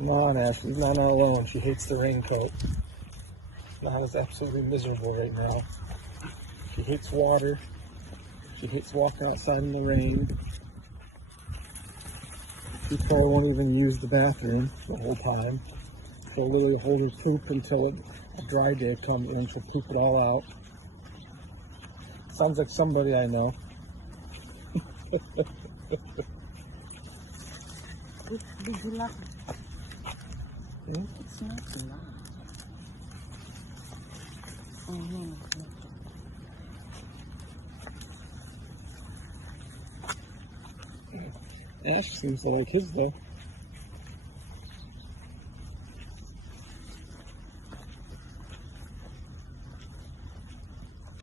Come on, Ashley's not alone. She hates the raincoat. Nana's absolutely miserable right now. She hates water. She hates walking outside in the rain. She probably won't even use the bathroom the whole time. She'll literally hold her poop until a dry day comes and she'll poop it all out. Sounds like somebody I know. It's not too loud. Ash seems to like his though.